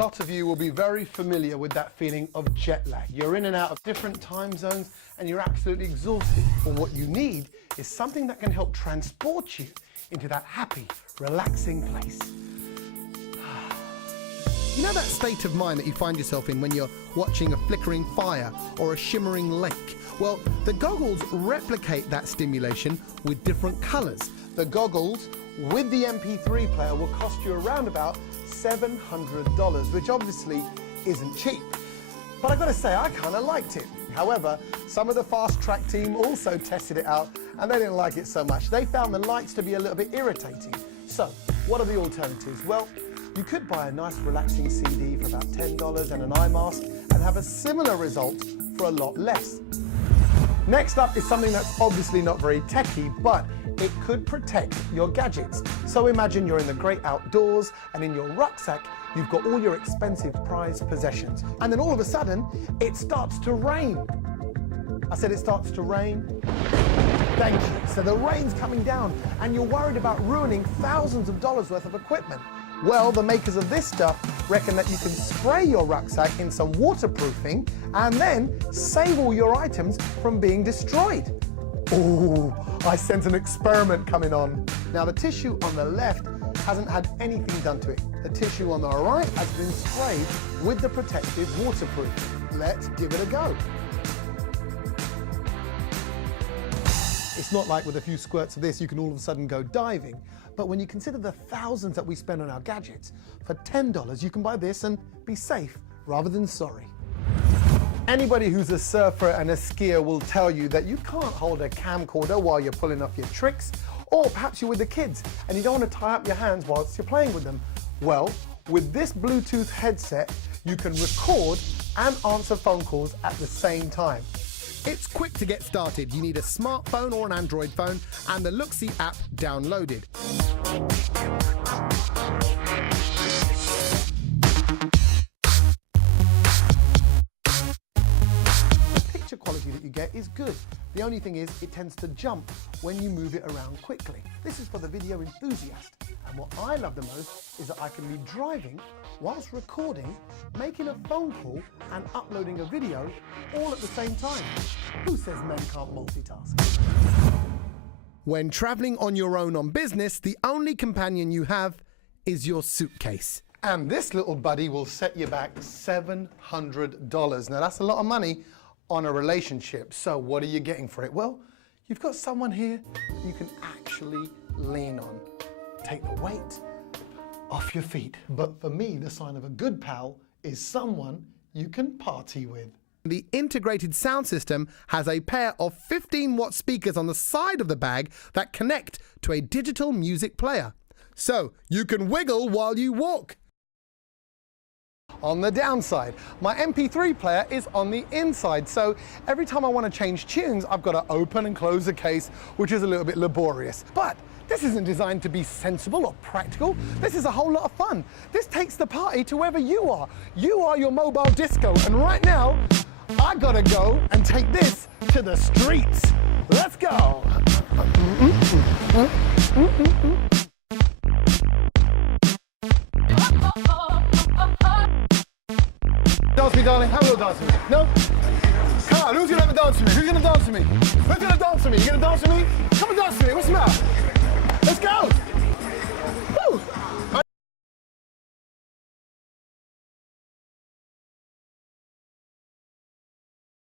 lot of you will be very familiar with that feeling of jet lag. You're in and out of different time zones and you're absolutely exhausted. But what you need is something that can help transport you into that happy, relaxing place. You know that state of mind that you find yourself in when you're watching a flickering fire or a shimmering lake? Well, the goggles replicate that stimulation with different colours. The goggles with the MP3 player will cost you around about $700, which obviously isn't cheap. But I've got to say, I kind of liked it. However, some of the Fast Track team also tested it out and they didn't like it so much. They found the lights to be a little bit irritating. So, what are the alternatives? Well, you could buy a nice relaxing CD for about $10 and an eye mask and have a similar result for a lot less. Next up is something that's obviously not very techy, but it could protect your gadgets. So imagine you're in the great outdoors and in your rucksack you've got all your expensive prized possessions. And then all of a sudden it starts to rain. I said it starts to rain. Thank you. So the rain's coming down and you're worried about ruining thousands of dollars worth of equipment. Well, the makers of this stuff reckon that you can spray your rucksack in some waterproofing and then save all your items from being destroyed. Ooh, I sense an experiment coming on. Now, the tissue on the left hasn't had anything done to it. The tissue on the right has been sprayed with the protective waterproofing. Let's give it a go. It's not like with a few squirts of this you can all of a sudden go diving. But when you consider the thousands that we spend on our gadgets, for $10 you can buy this and be safe rather than sorry. Anybody who's a surfer and a skier will tell you that you can't hold a camcorder while you're pulling off your tricks, or perhaps you're with the kids and you don't want to tie up your hands whilst you're playing with them. Well, with this Bluetooth headset, you can record and answer phone calls at the same time. It's quick to get started. You need a smartphone or an Android phone and the Looksee app downloaded. The picture quality that you get is good. The only thing is it tends to jump when you move it around quickly. This is for the video enthusiast. And what I love the most is that I can be driving whilst recording, making a phone call and uploading a video all at the same time. Who says men can't multitask? When traveling on your own on business, the only companion you have is your suitcase. And this little buddy will set you back $700. Now that's a lot of money on a relationship. So what are you getting for it? Well, you've got someone here you can actually lean on. Take the weight off your feet. But for me, the sign of a good pal is someone you can party with. The integrated sound system has a pair of 15-watt speakers on the side of the bag that connect to a digital music player. So you can wiggle while you walk. On the downside, my MP3 player is on the inside, so every time I want to change tunes, I've got to open and close the case, which is a little bit laborious. But this isn't designed to be sensible or practical. This is a whole lot of fun. This takes the party to wherever you are. You are your mobile disco, and right now, I gotta go and take this to the streets. Let's go. Dance me, darling. Have a little dance with me. No? Come on, who's gonna have a dance with me? Who's gonna dance with me? Who's gonna dance with me? You gonna dance with me? Come and dance with me. What's the matter?